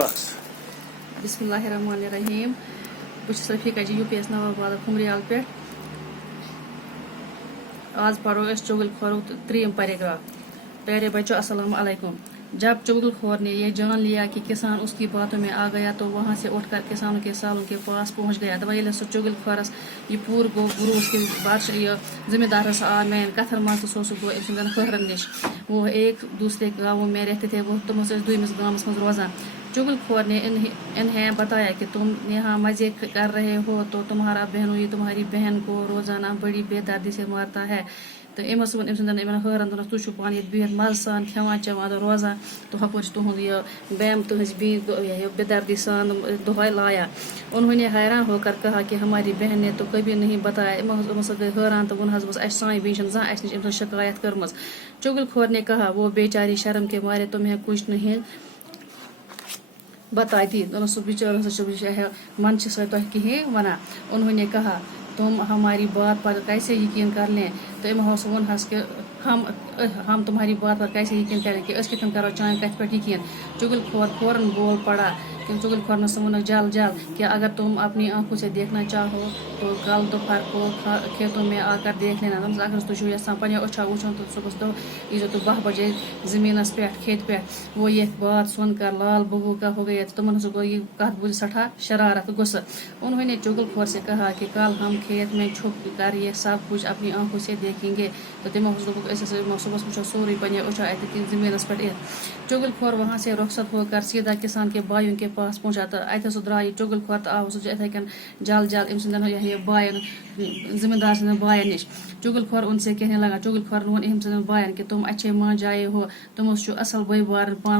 بخش. बिस्मिल्लाहिर्रहमानिर्रहीम बस रफीका जी UPS नवाबाद खुमरियाल पे आज पढ़ो इस चुगलखोर 3 पैराग्राफ. प्यारे बच्चों अस्सलाम अलैकुम. जब चुगलखोर ने यह जान लिया कि किसान उसकी बातों में आ गया तो वहाँ से उठकर किसानों के सालों के पास पहुँच गया. दवाई सो चुगलखोरस यह पूर गो गुरूस के बादशाह जिम्मेदारस आ मैन कथर मज तो गो अम खहरन निश. वो एक दूसरे गाँवों में रहते थे. वो तुम दुमिस गाँवस मज रोजान. चुगलखोर ने इन्हें बताया कि तुम यहाँ मजे कर रहे हो तो तुम्हारा बहनों तुम्हारी बहन को रोजाना बड़ी बेदर्दी से मारता है. तो अमस वन हरन दोनस तुम पान ये बिहत मज सान खेवान चवान रोजान तो हपर तुहद यह बैम तुहज बेदर्दी सान दोहाई लाया. उन्होंने हैरान होकर कहा कि हमारी बहन ने तो कभी नहीं बताया. अमस गई हैरान तो वन बस सान बी जहाँ अस शिकायत कर्म. चुगलखोर ने कहा वो बेचारी शर्म के मारे तुम्हें कुछ नहीं बताती. सो बेचारा मन कहें वना. उन्होंने कहा तुम हमारी बात पर कैसे यकीन कर लें. तो अमस वन कि हम तुम्हारी बात पर कैसे यकीन करें कि कम करो चाहे कथ पे यकीन. चुगलखोर फौरन बोल पड़ा कि चुगलखोर ने वन जल कि अगर तुम अपनी आंखों से देखना चाहो तो कल दोपहर को खेतों में आकर देख लेना. अगर तुम यहां पे अछा वुचन तो सुबह तो यीजो तो 12 बजे जमीनस पे खेत पे. वो ये बात सुनकर लाल बहू का हो गया. तुम गो ये कथ बुझ सठा शरारत गुस्सा. उन्होंने चुगलखोर से कहा कि कल हम खेत में छुप कर ये सब कुछ अपनी आंखों से देखेंगे. तो तमो सुबह वो सोरे पे अछा अत जमीनस पे. चुगलखोर वहाँ से रुखसत होकर सीधा किसान के भाइयों के पास पहुंचा. तो अत द्राय चुगलखोर तो आव इथे कन जल अम सदन बायन जिम्मेदार सदन बायन निश. चुगलखोर उनसे कहने लगा. चुगलखोर वन अम सदन बायन कि तुम अच्छे माँ जाए हो. तुम असल बई बार पान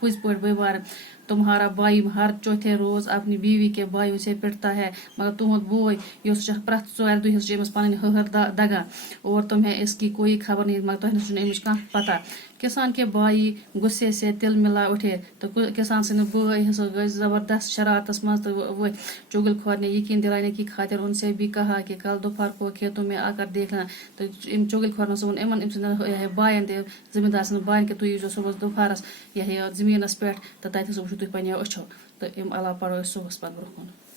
पुज पे बई बार. तुम्हारा भाई हर चौथे रोज अपनी बीवी के भाइयों से पिटता है मगर तुहद बोय प्रथ 4 दुहस पन हर दगा और तुम्हें इसकी कोई खबर नहीं मगर तुम अमिश कह पता. किसान के भाई गुस्से से तिल मिला उठे. तो किसान सद भाई गई जबरदस्त शरारतस मज तो वो. चुगलखोर ने यकीन दिलाने की खातिर उनसे भी कहा कि कल दोपहर को खेतों में आकर देखना. तो चुगलखोर वन बायन जिम्मेदार सन बायन कि तुम यीजो सुबह दोपहरस जमीनस पे तो तथ वो तुम पे अछो. तो अम अलाव पढ़ो सुबह पे ब्रोह